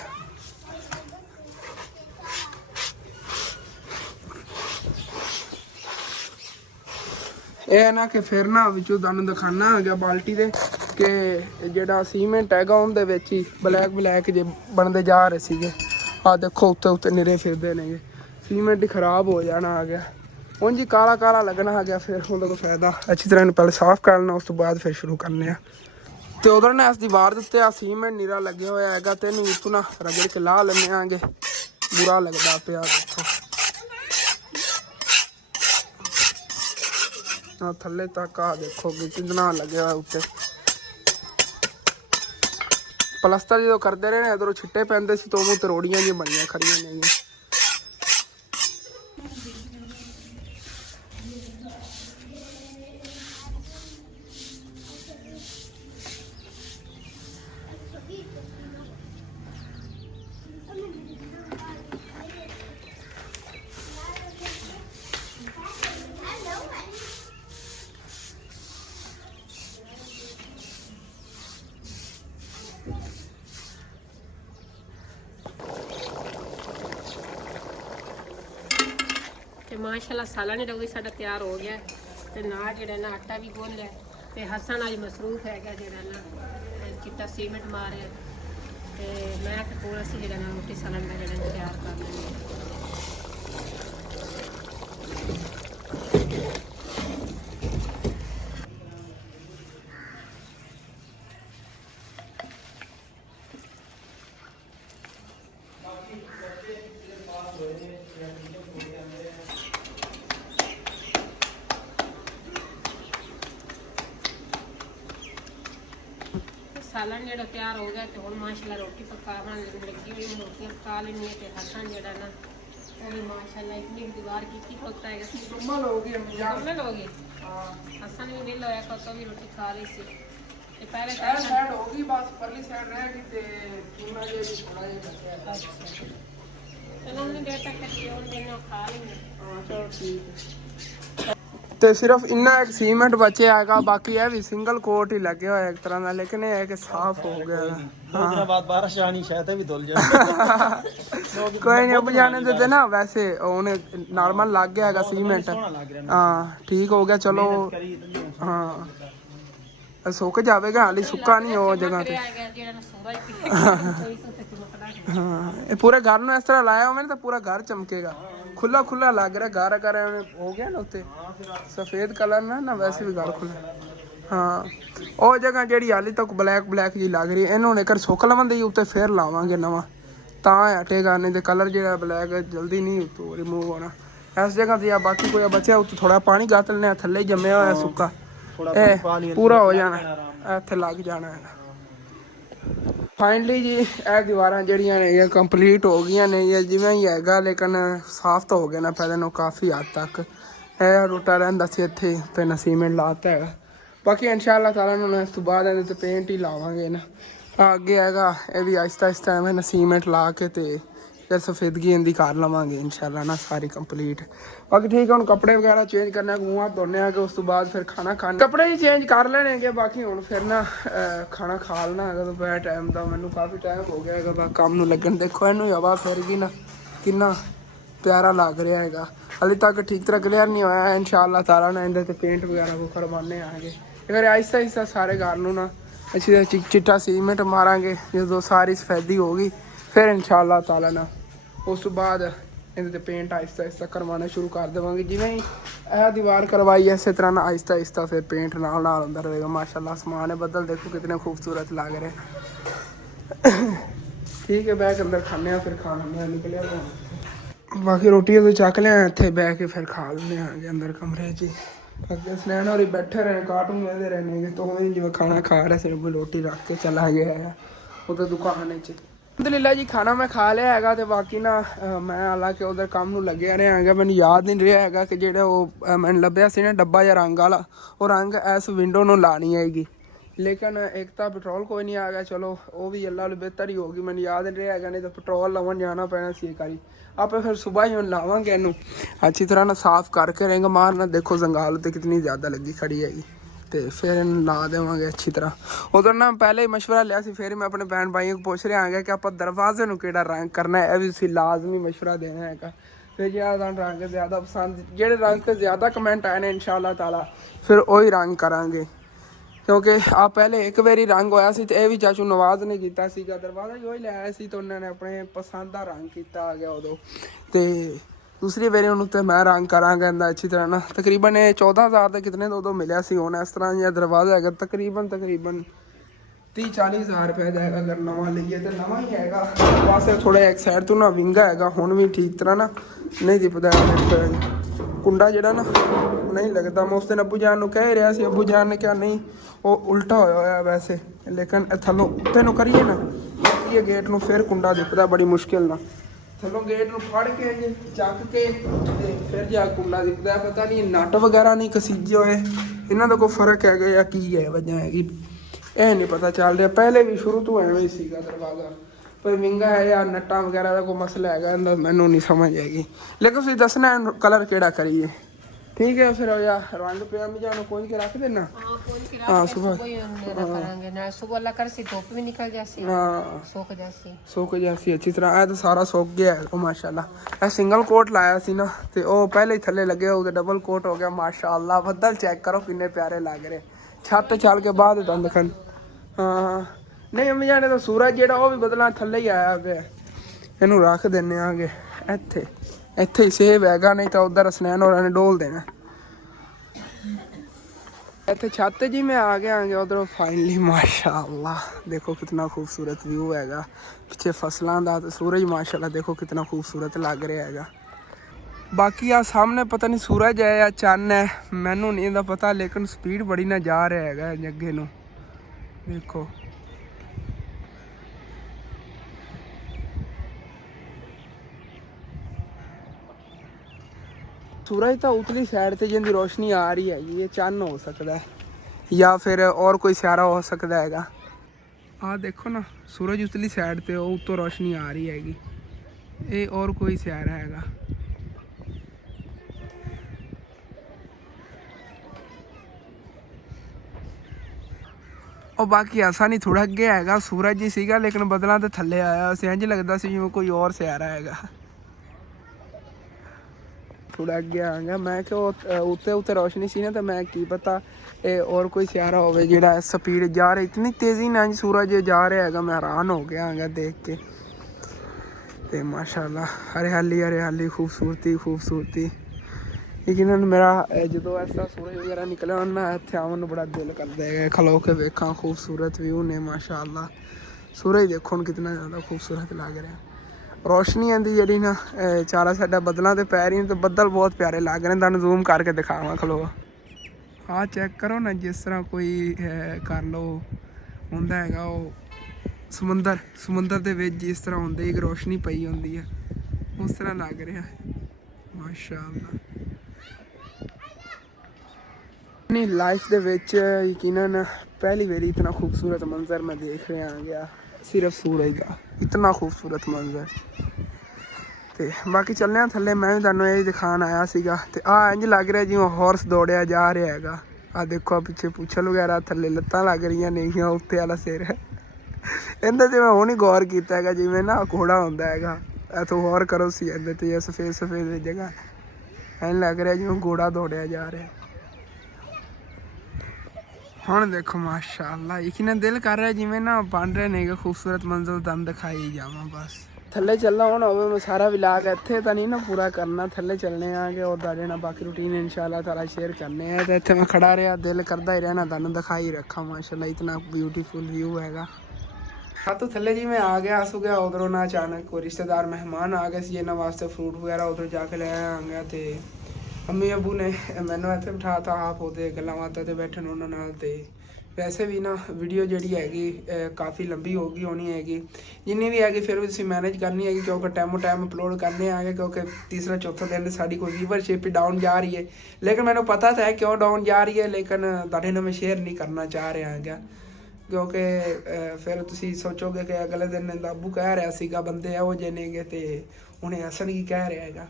ਇਹ ਨਾ ਕਿ ਫਿਰ ਨਾ ਵਿੱਚੋਂ ਤੁਹਾਨੂੰ ਦਿਖਾਣਾ ਆ ਗਿਆ ਬਾਲਟੀ ਦੇ ਕਿ ਜਿਹੜਾ ਸੀਮੈਂਟ ਹੈਗਾ ਉਹਦੇ ਵਿੱਚ ਹੀ ਬਲੈਕ ਜੇ ਬਣਦੇ ਜਾ ਰਹੇ ਸੀਗੇ। ਆਹ ਦੇਖੋ ਉੱਤੇ ਉੱਤੇ ਨਿਰੇ ਫਿਰਦੇ ਨੇਗੇ, ਸੀਮੈਂਟ ਹੀ ਖਰਾਬ ਹੋ ਜਾਣਾ ਆ ਗਿਆ। ਉਂਝ ਹੀ ਕਾਲਾ ਕਾਲਾ ਲੱਗਣਾ ਆ ਗਿਆ, ਫਿਰ ਉਹਦਾ ਕੋਈ ਫਾਇਦਾ। ਅੱਛੀ ਤਰ੍ਹਾਂ ਇਹਨੂੰ ਪਹਿਲੇ ਸਾਫ਼ ਕਰ ਲੈਣਾ, ਉਸ ਤੋਂ ਬਾਅਦ ਫਿਰ ਸ਼ੁਰੂ ਕਰਨੇ ਆ। ਤੇ ਉਧਰ ਨਾ ਇਸ ਦੀਵਾਰ ਦੇ ਉੱਤੇ ਆ ਸੀਮੈਂਟ ਨੀਰਾ ਲੱਗਿਆ ਹੋਇਆ ਹੈਗਾ, ਤੇ ਇਹਨੂੰ ਇੱਥੋਂ ਨਾ ਰਗੜ ਕੇ ਲਾ ਲੈਂਦੇ ਆਂਗੇ। ਬੁਰਾ ਲੱਗਦਾ ਪਿਆ ਦੇਖੋ, ਥੱਲੇ ਤੱਕ ਆ ਦੇਖੋ ਕਿ ਕਿੰਨਾ ਲੱਗਿਆ ਹੋਇਆ ਉੱਤੇ। ਪਲਸਤਰ ਜਦੋਂ ਕਰਦੇ ਰਹੇ ਨੇ ਇਧਰੋਂ ਛਿੱਟੇ ਪੈਂਦੇ ਸੀ ਤਾਂ ਉਹ ਤਰੋੜੀਆਂ ਜਿਹੀਆਂ ਬਣੀਆਂ ਖੜੀਆਂ ਨੇ। ਤੇ ਮਾਸ਼ਾਅੱਲਾ ਸਾਲਨ ਜਿਹੜਾ ਸਾਡਾ ਤਿਆਰ ਹੋ ਗਿਆ ਤੇ ਨਾਲ ਜਿਹੜਾ ਨਾ ਆਟਾ ਵੀ ਗੁੰਨ ਲਿਆ ਤੇ ਹਸਨ ਅੱਜ ਮਸਰੂਫ ਹੈਗਾ ਜਿਹੜਾ ਨਾ ਚਿੱਟਾ ਸੀਮੈਂਟ ਮਾਰਿਆ ਤੇ ਮੈਂ ਤੇ ਪੂਰਾ ਸੀ ਜਿਹੜਾ ਨਾ ਰੋਟੀ ਸਾਲਨ ਦਾ ਜਿਹੜਾ ਤਿਆਰ ਕਰ ਲੈਂਦੀ। सालन जो तैयार हो गया तो हम माशाल्लाह रोटी पकावन लगी हुई रोटियां पका लेनी है। तो हसन जो ना वो भी माशाल्लाह इतनी दीवार की पकता है हसन भी नहीं लोया तो भी रोटी खा ली सी। ते पहले साइड हो गई बस परली साइड रह गई ते चूना जे भी थोड़ा जे बचा है तो हमने देर तक कच्चे देने खा लेंगे। हां चलो ठीक है। ਤੇ ਸਿਰਫ ਇੰਨਾ ਇੱਕ ਸੀਮੈਂਟ ਬਚਿਆ ਹੈਗਾ, ਬਾਕੀ ਇਹ ਵੀ ਸਿੰਗਲ ਕੋਟ ਹੀ ਲੱਗਿਆ ਹੋਇਆ ਇੱਕ ਤਰ੍ਹਾਂ ਦਾ, ਲੇਕਿਨ ਇਹ ਹੈ ਕਿ ਸਾਫ਼ ਹੋ ਗਿਆ। ਦੋ ਦਿਨਾਂ ਬਾਅਦ ਬਾਰਿਸ਼ ਆਣੀ ਸ਼ਾਇਦ ਵੀ ਧੁਲ ਜਾਏ। ਕੋਈ ਨਹੀਂ ਬੁਝਾਣੇ ਦੇ ਨਾ, ਵੈਸੇ ਉਹਨੇ ਨਾਰਮਲ ਲੱਗ ਗਿਆ ਹੈਗਾ ਸੀਮੈਂਟ। ਹਾਂ ਠੀਕ ਹੋ ਗਿਆ ਚਲੋ। ਹਾਂ ਸੁੱਕ ਜਾਵੇਗਾ, ਹਾਲੀ ਸੁੱਕਾ ਨਹੀਂ ਉਹ ਜਗ੍ਹਾ ਤੇ। ਹਾਂ ਇਹ ਪੂਰੇ ਘਰ ਨੂੰ ਇਸ ਤਰ੍ਹਾਂ ਲਾਇਆ ਹੋਵੇ ਨਾ ਤਾਂ ਪੂਰਾ ਘਰ ਚਮਕੇਗਾ। खुला खुला लग रहा घर अगर हो गया ना उत्ते सफेद कलर ना वैसे भी घर खुला। ਹਾਂ ਉਹ ਜਗ੍ਹਾ ਜਿਹੜੀ ਹਾਲੇ ਤੱਕ ਬਲੈਕ ਜੀ ਲੱਗ ਰਹੀ ਇਹਨੂੰ ਹੁਣ ਇੱਕ ਸੁੱਕ ਲਵਾਂਦੇ ਜੀ ਉੱਤੇ ਫਿਰ ਲਾਵਾਂਗੇ ਨਵਾਂ ਤਾਂ ਹਟੇਗਾ ਨਹੀਂ ਤੇ ਕਲਰ ਜਿਹੜਾ ਬਲੈਕ ਜਲਦੀ ਨਹੀਂ ਉੱਤੋਂ ਰਿਮੂਵ ਹੋਣਾ ਇਸ ਜਗ੍ਹਾ ਤੇ ਆ ਬਾਕੀ ਕੋਈ ਬਚਿਆ ਉੱਤੇ ਥੋੜਾ ਪਾਣੀ ਗਾ ਲੈਣੇ ਥੱਲੇ ਜੰਮਿਆ ਹੋਇਆ ਸੁੱਕਾ ਇਹ ਪੂਰਾ ਹੋ ਜਾਣਾ ਇੱਥੇ ਲੱਗ ਜਾਣਾ ਹੈਗਾ ਫਾਈਨਲੀ ਜੀ ਇਹ ਦੀਵਾਰਾਂ ਜਿਹੜੀਆਂ ਨੇ ਇਹ ਕੰਪਲੀਟ ਹੋ ਗਈਆਂ ਨੇ ਇਹ ਜਿਵੇਂ ਹੀ ਹੈਗਾ ਲੇਕਿਨ ਸਾਫ਼ ਤਾਂ ਹੋ ਗਿਆ ਨਾ ਪਹਿਲਾਂ ਨੂੰ ਕਾਫੀ ਹੱਦ ਤੱਕ ਇਹ ਰੋਟਾ ਰਹਿੰਦਾ ਸੀ ਇੱਥੇ ਤੇ ਨਾ ਸੀਮੈਂਟ ਲਾਤਾ ਹੈਗਾ ਬਾਕੀ ਇਨਸ਼ਾਅੱਲਾ ਤਾਲਾ ਨੂੰ ਇਸ ਤੋਂ ਬਾਅਦ ਇਹਦੇ ਤੇ ਪੇਂਟ ਹੀ ਲਾਵਾਂਗੇ ਨਾ ਅੱਗੇ ਹੈਗਾ ਇਹ ਵੀ ਆਹਿਸਤਾ ਆਹਿਸਤਾ ਐਵੇਂ ਨਾ ਸੀਮੈਂਟ ਲਾ ਕੇ ਤੇ ਫਿਰ ਸਫੇਦਗੀ ਇਹਦੀ ਕਰ ਲਵਾਂਗੇ ਇਨਸ਼ਾਅੱਲਾ ਨਾ ਸਾਰੀ ਕੰਪਲੀਟ ਬਾਕੀ ਠੀਕ ਹੈ ਹੁਣ ਕੱਪੜੇ ਵਗੈਰਾ ਚੇਂਜ ਕਰਨਾ ਮੂੰਹ ਹੱਥ ਧੋਣੇ ਆ ਕਿ ਉਸ ਤੋਂ ਬਾਅਦ ਫਿਰ ਖਾਣਾ ਖਾਣਾ ਕੱਪੜੇ ਹੀ ਚੇਂਜ ਕਰ ਲੈਣਗੇ ਬਾਕੀ ਹੁਣ ਫਿਰ ਨਾ ਖਾਣਾ ਖਾ ਲੈਣਾ ਹੈਗਾ ਦੁਪਹਿਰ ਟਾਈਮ ਦਾ ਮੈਨੂੰ ਕਾਫੀ ਟਾਈਮ ਹੋ ਗਿਆ ਹੈਗਾ ਬਾ ਕੰਮ ਨੂੰ ਲੱਗਣ ਦੇਖੋ ਇਹਨੂੰ ਹਵਾ ਫਿਰ ਗਈ ਨਾ ਕਿੰਨਾ ਪਿਆਰਾ ਲੱਗ ਰਿਹਾ ਹੈਗਾ ਹਾਲੇ ਤੱਕ ਠੀਕ ਤਰ੍ਹਾਂ ਕਲੀਅਰ ਨਹੀਂ ਹੋਇਆ ਇਨਸ਼ਾਅੱਲਾ ਤਾਲਾ ਨਾ ਇਹਦੇ ਤੇ ਪੇਂਟ ਵਗੈਰਾ ਕੋ ਕਰਵਾਉਣੇ ਆਗੇ ਫਿਰ ਆਹਿਸਤਾ ਆਹਿਸਤਾ ਸਾਰੇ ਘਰ ਨੂੰ ਨਾ ਅਸੀਂ ਚਿੱਟਾ ਸੀਮੈਂਟ ਮਾਰਾਂਗੇ ਜਦੋਂ ਸਾਰੀ ਸਫੈਦੀ ਹੋ ਗਈ ਫਿਰ ਇਨਸ਼ਾਅੱਲਾ ਤਾਲਾ ਨਾ ਉਸ ਤੋਂ ਬਾਅਦ ਇਹਦੇ ਤੇ ਪੇਂਟ ਆਹਿਸਤਾ ਆਹਿਸਤਾ ਕਰਵਾਉਣਾ ਸ਼ੁਰੂ ਕਰ ਦੇਵਾਂਗੇ ਜਿਵੇਂ ਹੀ ਇਹ ਦੀਵਾਰ ਕਰਵਾਈ ਇਸੇ ਤਰ੍ਹਾਂ ਨਾ ਆਹਿਸਤਾ ਆਹਿਸਤਾ ਫਿਰ ਪੇਂਟ ਨਾਲ ਨਾਲ ਹੁੰਦਾ ਰਹੇਗਾ ਮਾਸ਼ਾਅੱਲਾ ਸਮਾਨ ਹੈ ਬੱਦਲ ਦੇਖੋ ਕਿਤਨੇ ਖੂਬਸੂਰਤ ਲੱਗ ਰਹੇ ਠੀਕ ਹੈ ਬੈਗ ਅੰਦਰ ਖਾਣੇ ਆ ਫਿਰ ਖਾਣਾ ਮੈਂ ਨਿਕਲਿਆ ਬਾਕੀ ਰੋਟੀ ਤੋਂ ਚੱਕ ਲਿਆ ਇੱਥੇ ਬਹਿ ਕੇ ਫਿਰ ਖਾ ਲੈਂਦੇ ਆਂਗੇ ਅੰਦਰ ਕਮਰੇ 'ਚ ਅੱਗੇ ਸਨੈਨ ਹੋਰੀ ਬੈਠੇ ਰਹੇ ਕਾਰਟੂਨ ਵੇਖਦੇ ਰਹਿਣੇ ਤੋਂ ਜਿਵੇਂ ਖਾਣਾ ਖਾ ਰਿਹਾ ਸਿਰਫ ਰੋਟੀ ਰੱਖ ਕੇ ਚਲਾ ਗਿਆ ਹੈ ਉਧਰ ਦੁਕਾਨ 'ਚ ਅਲਹਮਦੁਲਿਲਾ ਜੀ ਖਾਣਾ ਮੈਂ ਖਾ ਲਿਆ ਹੈਗਾ ਤੇ ਬਾਕੀ ਨਾ ਮੈਂ ਹਾਲਾਂਕਿ ਉਧਰ ਕੰਮ ਨੂੰ ਲੱਗਿਆ ਰਿਹਾ ਹੈਗਾ ਮੈਨੂੰ ਯਾਦ ਨਹੀਂ ਰਿਹਾ ਹੈਗਾ ਕਿ ਜਿਹੜਾ ਉਹ ਮੈਨੂੰ ਲੱਭਿਆ ਸੀ ਨਾ ਡੱਬਾ ਜਾਂ ਰੰਗ ਵਾਲਾ ਉਹ ਰੰਗ ਇਸ ਵਿੰਡੋ ਨੂੰ ਲਾਣੀ ਹੈਗੀ ਲੇਕਿਨ ਇੱਕ ਤਾਂ ਪੈਟਰੋਲ ਕੋਈ ਨਹੀਂ ਆ ਗਿਆ ਚਲੋ ਉਹ ਵੀ ਅੱਲਾ ਨੂੰ ਬਿਹਤਰ ਹੀ ਹੋਗੀ ਮੈਨੂੰ ਯਾਦ ਨਹੀਂ ਰਿਹਾ ਹੈਗਾ ਨਹੀਂ ਤਾਂ ਪੈਟਰੋਲ ਲਾਉਣ ਜਾਣਾ ਪੈਣਾ ਸੀ ਇੱਕ ਵਾਰੀ ਆਪਾਂ ਫਿਰ ਸਵੇਰ ਹੀ ਹੁਣ ਲਾਵਾਂਗੇ ਇਹਨੂੰ ਅੱਛੀ ਤਰ੍ਹਾਂ ਨਾਲ ਸਾਫ਼ ਕਰਕੇ ਰਿੰਗ ਮਾਰਨਾ ਦੇਖੋ ਜੰਗਾਲ ਤੇ ਕਿਤਨੀ ਜ਼ਿਆਦਾ ਲੱਗੀ ਖੜੀ ਹੈਗੀ ਤੇ ਫਿਰ ਇਹਨੂੰ ਲਾ ਦੇਵਾਂਗੇ ਅੱਛੀ ਤਰ੍ਹਾਂ ਉਦੋਂ ਨਾ ਪਹਿਲੇ ਹੀ ਮਸ਼ਵਰਾ ਲਿਆ ਸੀ ਫਿਰ ਮੈਂ ਆਪਣੇ ਭੈਣ ਭਾਈਆਂ ਨੂੰ ਪੁੱਛ ਰਿਹਾ ਹੈਗਾ ਕਿ ਆਪਾਂ ਦਰਵਾਜ਼ੇ ਨੂੰ ਕਿਹੜਾ ਰੰਗ ਕਰਨਾ ਹੈ ਇਹ ਵੀ ਅਸੀਂ ਲਾਜ਼ਮੀ ਮਸ਼ਵਰਾ ਦੇਣਾ ਹੈਗਾ ਫਿਰ ਜਿਹੜਾ ਰੰਗ ਜ਼ਿਆਦਾ ਪਸੰਦ ਜਿਹੜੇ ਰੰਗ ਤੇ ਜ਼ਿਆਦਾ ਕਮੈਂਟ ਆਏ ਨੇ ਇਨਸ਼ਾਅੱਲਾ ਤਾਲਾ ਫਿਰ ਉਹੀ ਰੰਗ ਕਰਾਂਗੇ ਕਿਉਂਕਿ ਆ ਪਹਿਲੇ ਇੱਕ ਵਾਰੀ ਰੰਗ ਹੋਇਆ ਸੀ ਤੇ ਇਹ ਵੀ ਚਾਚੂ ਨਵਾਜ਼ ਨੇ ਕੀਤਾ ਸੀਗਾ ਦਰਵਾਜ਼ਾ ਹੀ ਉਹੀ ਲਿਆਇਆ ਸੀ ਤੇ ਉਹਨਾਂ ਨੇ ਆਪਣੇ ਪਸੰਦ ਦਾ ਰੰਗ ਕੀਤਾ ਆ ਗਿਆ ਉਦੋਂ ਤੇ ਦੂਸਰੀ ਵਾਰੀ ਉਹਨੂੰ ਤੇ ਮੈਂ ਰੰਗ ਕਰਾਂਗਾ ਇਹਦਾ ਅੱਛੀ ਤਰ੍ਹਾਂ ਨਾ ਤਕਰੀਬਨ ਇਹ 14,000 ਦੇ ਕਿਤਨੇ ਉਦੋਂ ਮਿਲਿਆ ਸੀ ਹੁਣ ਇਸ ਤਰ੍ਹਾਂ ਜਿਹਾ ਦਰਵਾਜ਼ਾ ਹੈਗਾ ਤਕਰੀਬਨ 30-40 ਹਜ਼ਾਰ ਰੁਪਏ ਦਾ ਹੈਗਾ ਅਗਰ ਨਵਾਂ ਲਈਏ ਤਾਂ ਨਵਾਂ ਹੀ ਹੈਗਾ ਪਾਸੇ ਥੋੜਾ ਇੱਕ ਸਾਈਡ ਤੋਂ ਨਾ ਵਿੰਗਾ ਹੈਗਾ ਹੁਣ ਵੀ ਠੀਕ ਤਰ੍ਹਾਂ ਨਾ ਨਹੀਂ ਦਿਖਦਾ ਕੁੰਡਾ ਜਿਹੜਾ ਨਾ ਨਹੀਂ ਲੱਗਦਾ ਮੈਂ ਉਸ ਦਿਨ ਅੱਬੂ ਜਾਨ ਨੂੰ ਕਹਿ ਰਿਹਾ ਸੀ ਅੱਬੂ ਜਾਨ ਨੇ ਕਿਹਾ ਨਹੀਂ ਉਹ ਉਲਟਾ ਹੋਇਆ ਵੈਸੇ ਲੇਕਿਨ ਥੱਲੋਂ ਉੱਤੇ ਨੂੰ ਕਰੀਏ ਨਾ ਇਹ ਗੇਟ ਨੂੰ ਫਿਰ ਕੁੰਡਾ ਦਿਖਦਾ ਬੜੀ ਮੁਸ਼ਕਿਲ ਨਾਲ ਥੱਲੋਂ ਗੇਟ ਨੂੰ ਫੜ ਕੇ ਜੇ ਚੱਕ ਕੇ ਤੇ ਫਿਰ ਜਾ ਕੁੰਡਾ ਦਿਖਦਾ ਪਤਾ ਨਹੀਂ ਨਟ ਵਗੈਰਾ ਨਹੀਂ ਕਸੀਜੇ ਹੋਏ ਇਹਨਾਂ ਦਾ ਕੋਈ ਫਰਕ ਹੈਗਾ ਜਾਂ ਕੀ ਹੈ ਵਜ੍ਹਾ ਹੈਗੀ ਇਹ ਨਹੀਂ ਪਤਾ ਚੱਲ ਰਿਹਾ ਪਹਿਲੇ ਵੀ ਸ਼ੁਰੂ ਤੋਂ ਐਵੇਂ ਹੀ ਸੀਗਾ ਦਰਵਾਜ਼ਾ ਪਰ ਵਿੰਗਾ ਹੈ ਜਾਂ ਨੱਟਾਂ ਵਗੈਰਾ ਦਾ ਕੋਈ ਮਸਲਾ ਹੈਗਾ ਇਹਦਾ ਮੈਨੂੰ ਨਹੀਂ ਸਮਝ ਆਏਗੀ ਲੇਕਿਨ ਤੁਸੀਂ ਦੱਸਣਾ ਕਲਰ ਕਿਹੜਾ ਕਰੀਏ ਠੀਕ ਹੈ ਫਿਰ ਜਾਂ ਰੰਗ ਪਿਆ ਮੈਂ ਜਾਨੂੰ ਕੋਈ ਕੇ ਰੱਖ ਦੇਣਾ ਹਾਂ ਸੁਬਹ ਕਰਾਂਗੇ ਨਾ ਸੁਬਹ ਲਾ ਕਰ ਸੀ ਧੁੱਪ ਵੀ ਨਿਕਲ ਜਾਸੀ ਹਾਂ ਸੁੱਕ ਜਾਸੀ ਅੱਛੀ ਤਰ੍ਹਾਂ ਇਹ ਤਾਂ ਸਾਰਾ ਸੁੱਕ ਗਿਆ ਹੈ ਮਾਸ਼ਾਅੱਲਾ ਇਹ ਸਿੰਗਲ ਕੋਟ ਲਾਇਆ ਸੀ ਨਾ ਤੇ ਉਹ ਪਹਿਲੇ ਹੀ ਥੱਲੇ ਲੱਗਿਆ ਉਹਦੇ ਡਬਲ ਕੋਟ ਹੋ ਗਿਆ ਮਾਸ਼ਾਅੱਲਾ ਬੱਦਲ ਚੈੱਕ ਕਰੋ ਕਿੰਨੇ ਪਿਆਰੇ ਲੱਗ ਰਹੇ ਛੱਤ ਚੱਲ ਕੇ ਬਾਅਦ ਤੁਹਾਨੂੰ ਦਿਖਣ ਹਾਂ ਨਹੀਂ ਅੰਮੀ ਜਾਣੇ ਤਾਂ ਸੂਰਜ ਜਿਹੜਾ ਉਹ ਵੀ ਬਦਲਾਂ ਥੱਲੇ ਹੀ ਆਇਆ ਪਿਆ ਇਹਨੂੰ ਰੱਖ ਦਿੰਨੇ ਆਗੇ ਇੱਥੇ ਹੀ ਸੇਵ ਹੈਗਾ ਨਹੀਂ ਤਾਂ ਉਧਰ ਹਸਨੈਨ ਹੋਰਾਂ ਨੇ ਡੋਲ ਦੇਣਾ ਇੱਥੇ ਛੱਤ ਜੀ ਮੈਂ ਆ ਗਿਆ ਆਂਗੇ ਉਧਰੋਂ ਫਾਈਨਲੀ ਮਾਸ਼ਾਅੱਲਾ ਦੇਖੋ ਕਿਤਨਾ ਖੂਬਸੂਰਤ ਵਿਊ ਹੈਗਾ ਪਿੱਛੇ ਫਸਲਾਂ ਦਾ ਤੇ ਸੂਰਜ ਮਾਸ਼ਾਅੱਲਾ ਦੇਖੋ ਕਿਤਨਾ ਖੂਬਸੂਰਤ ਲੱਗ ਰਿਹਾ ਹੈਗਾ ਬਾਕੀ ਆ ਸਾਹਮਣੇ ਪਤਾ ਨਹੀਂ ਸੂਰਜ ਹੈ ਜਾਂ ਚੰਨ ਹੈ ਮੈਨੂੰ ਨਹੀਂ ਇਹਦਾ ਪਤਾ ਲੇਕਿਨ ਸਪੀਡ ਬੜੀ ਨਾ ਜਾ ਰਿਹਾ ਹੈਗਾ ਅੱਗੇ ਨੂੰ ਦੇਖੋ सूरज तो उतली साइड से जिंदी रोशनी आ रही है ये चन्न हो सकता है या फिर और कोई सियारा हो सकता हैगा आ देखो ना सूरज उतली साइड पे उत्तों रोशनी आ रही हैगी ये और कोई सियारा हैगा और बाकी ऐसा नहीं थोड़ा अगे हैगा सूरज ही सीगा लेकिन बदलों तो थले आया उसे इंज लगता सी जिवें कोई और सियारा हैगा थोड़ा अगे आ गया मैं कि उत्ते उत्ते रोशनी सी ना तो मैं की पता ये और कोई सियारा होवे जिहड़ा स्पीड जा रहा इतनी तेज़ी नाल सूरज जा रहा हैगा मैं हैरान हो गया हैगा देख के ते माशाल्लाह हरियाली हरियाली खूबसूरती ਯਕੀਨਨ ਮੇਰਾ ਜਦੋਂ ਐਸਾ ਸੂਰਜ ਵਗੈਰਾ ਨਿਕਲਿਆ ਨਾ ਇੱਥੇ ਆਉਣ ਨੂੰ ਬੜਾ ਦਿਲ ਕਰਦਾ ਹੈ, ਖਲੋ ਕੇ ਵੇਖਾਂ ਖੂਬਸੂਰਤ ਵਿਊ ਨੇ ਮਾਸ਼ਾਅੱਲਾ। ਸੂਰਜ ਦੇਖੋ ਹੁਣ ਕਿਤਨਾ ਜ਼ਿਆਦਾ ਖੂਬਸੂਰਤ ਲੱਗ ਰਿਹਾ, ਰੋਸ਼ਨੀ ਆਂਦੀ ਜਿਹੜੀ ਨਾ ਚਾਰਾ ਸਾਡਾ ਬੱਦਲਾਂ ਤੇ ਪੈ ਰਹੀ ਤੇ ਬੱਦਲ ਬਹੁਤ ਪਿਆਰੇ ਲੱਗ ਰਹੇ। ਤੁਹਾਨੂੰ ਜ਼ੂਮ ਕਰਕੇ ਦਿਖਾਵਾਂ, ਖਲੋ ਆਹ ਚੈੱਕ ਕਰੋ ਨਾ, ਜਿਸ ਤਰ੍ਹਾਂ ਕੋਈ ਕਰ ਲਓ ਹੁੰਦਾ ਹੈਗਾ ਉਹ ਸਮੁੰਦਰ ਦੇ ਵਿੱਚ ਜਿਸ ਤਰ੍ਹਾਂ ਹੁੰਦੀ ਇੱਕ ਰੋਸ਼ਨੀ ਪਈ ਹੁੰਦੀ ਹੈ ਉਸ ਤਰ੍ਹਾਂ ਲੱਗ ਰਿਹਾ ਮਾਸ਼ਾਅੱਲਾ। अपनी लाइफ ਦੇ ਵਿੱਚ ਯਕੀਨਨ ਪਹਿਲੀ ਵਾਰੀ इतना खूबसूरत मंजर मैं देख रहा गया, सिर्फ सूरज का इतना खूबसूरत मंजर। ਤੇ ਬਾਕੀ ਚੱਲਦੇ ਹਾਂ ਥੱਲੇ, ਮੈਂ ਵੀ ਤੁਹਾਨੂੰ ਇਹ ਦਿਖਾਉਣ ਆਇਆ ਸੀਗਾ। ਤੇ ਆਹ ਇੰਝ ਲੱਗ ਰਿਹਾ ਜਿਵੇਂ ਹਾਰਸ ਦੌੜਿਆ ਜਾ ਰਿਹਾ ਹੈਗਾ। ਆਹ ਦੇਖੋ ਪਿੱਛੇ ਪੁੱਛਲ ਵਗੈਰਾ, ਥੱਲੇ ਲੱਤਾਂ ਲੱਗ ਰਹੀਆਂ ਨੇਗੀਆਂ, ਉੱਤੇ ਵਾਲਾ ਸਿਰ ਇਹਦੇ 'ਤੇ ਮੈਂ ਹੁਣ ਹੀ ਗੌਰ ਕੀਤਾ ਹੈਗਾ ਜਿਵੇਂ ਨਾ ਘੋੜਾ ਹੁੰਦਾ ਹੈਗਾ। ਇੱਥੋਂ ਗੌਰ ਕਰੋ ਸੀ ਇਹਦੇ 'ਤੇ ਸਫੇਦ ਸਫੇਦ ਜਗ੍ਹਾ, ਐਂ ਲੱਗ ਰਿਹਾ ਜਿਵੇਂ ਘੋੜਾ ਦੌੜਿਆ ਜਾ ਰਿਹਾ। ਹੁਣ ਦੇਖੋ ਮਾਸ਼ਾਅੱਲਾ, ਯਕੀਨਨ ਦਿਲ ਕਰ ਰਿਹਾ ਜਿਵੇਂ ਨਾ ਬਣ ਰਹੇ ਨੇਗੇ ਖੂਬਸੂਰਤ ਮੰਜ਼ਰ, ਤੁਹਾਨੂੰ ਦਿਖਾਈ ਜਾਵਾਂ। ਬਸ ਥੱਲੇ ਚੱਲਣਾ ਹੁਣ ਹੋਵੇ, ਮੈਂ ਸਾਰਾ ਵਲੌਗ ਇੱਥੇ ਤਾਂ ਨਹੀਂ ਨਾ ਪੂਰਾ ਕਰਨਾ, ਥੱਲੇ ਚੱਲਣੇ ਆਗੇ ਔਰ ਤੁਹਾਡੇ ਨਾਲ ਬਾਕੀ ਰੂਟੀਨ ਇਨਸ਼ਾਅੱਲਾ ਤਾਲਾ ਸ਼ੇਅਰ ਕਰਨੇ ਆ। ਤੇ ਇੱਥੇ ਮੈਂ ਖੜਾ ਰਿਹਾ, ਦਿਲ ਕਰਦਾ ਹੀ ਰਹਿਣਾ ਤੁਹਾਨੂੰ ਦਿਖਾਈ ਰੱਖਾਂ ਮਾਸ਼ਾਅੱਲਾ, ਇਤਨਾ ਬਿਊਟੀਫੁਲ ਵਿਊ ਹੈਗਾ। तो थल्ले जी मैं आ गया सो गया उधरों ना अचानक कोई रिश्तेदार मेहमान आ गए सी, इन्होंने वास्ते फ्रूट वगैरह उधर जाके ले आ गया। तो अम्मी अबू ने मैनू इत्थे बिठाता, आप ओहदे गल्लां बातां ते बैठन उन्हां नाल। ते वैसे भी ना वीडियो जिहड़ी हैगी काफ़ी लंबी हो गई होनी हैगी, जिन्नी भी हैगी फिर भी तुसीं मैनेज करनी हैगी क्योंकि टाइमों टाइम अपलोड करने आगे, क्योंकि तीसरा चौथा दिन साडी कोई व्यूवरशिप डाउन जा रही है। लेकिन मैनू पता तो है क्यों डाउन जा रही है, लेकिन तुहाडे नाल मैं शेयर नहीं करना चाह रहा हैगा क्योंकि फिर तुसी सोचोगे कि अगले दिन अबू कह रहा सीगा बंदे ਇਹੋ ਜਿਹੇ ਨੇਗੇ ਤੇ उन्हें हसन की कह रहा हैगा।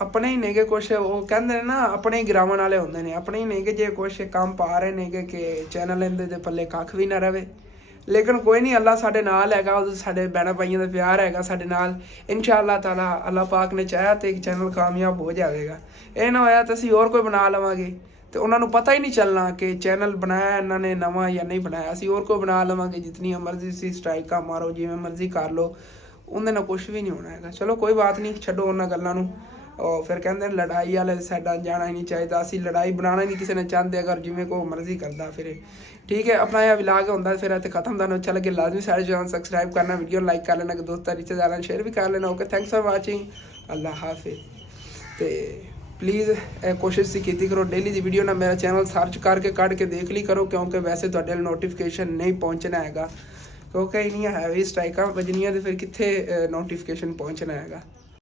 अपने ही नेगे कुछ वो कहते हैं ना, अपने ही गिरावन वाले होंगे ने, अपने ही नेगे जे कुछ काम पा रहे नेगे कि चैनल इनके ते पल्ले कख भी ना रहे। लेकिन कोई नहीं, अल्लाह साडे नाल हैगा, साडे भैन भाइयों का प्यार हैगा साडे नाल। इंशाअल्लाह ताला अल्लाह पाक ने चाहा तो एक चैनल कामयाब हो जाएगा। ये ना होया तो असीं होर कोई बना लवांगे तो उन्होंने पता ही नहीं चलना कि चैनल बनाया इन्होंने नवा या नहीं बनाया। असीं होर कोई बना लवांगे, जितनी मर्जी सी स्ट्राइका मारो, जिवें मर्जी कर लो, उन्हें ना कुछ भी नहीं होना है। चलो कोई बात नहीं, छड्डो उन्होंने गल्लां नूं। और फिर कहते हैं लड़ाई वाले साइड जाना ही नहीं चाहिए, असीं लड़ाई बनाना ही नहीं किसी ने चाहते, अगर जिवें कोई मर्जी करता फिर ठीक है। अपना यह विलाग होंदा फिर इत्थे खत्म। तुहानूं अच्छा लगे लाजमी सारे चैनल सब्सक्राइब करना, वीडियो लाइक कर लेना, दोस्तां रिश्तेदारां शेयर भी कर लेना। ओके, थैंक्स फॉर वाचिंग, अल्लाह हाफिज़। तो प्लीज़ कोशिश सी की करो डेली की वीडियो ना मेरा चैनल सर्च करके कट के देख ली करो, क्योंकि वैसे तो नोटिफिकेशन नहीं पहुँचना है, क्योंकि इन्नियां हैवी स्ट्राइकां वजनियां तो फिर कित्थे नोटिफिकेशन पहुँचना है।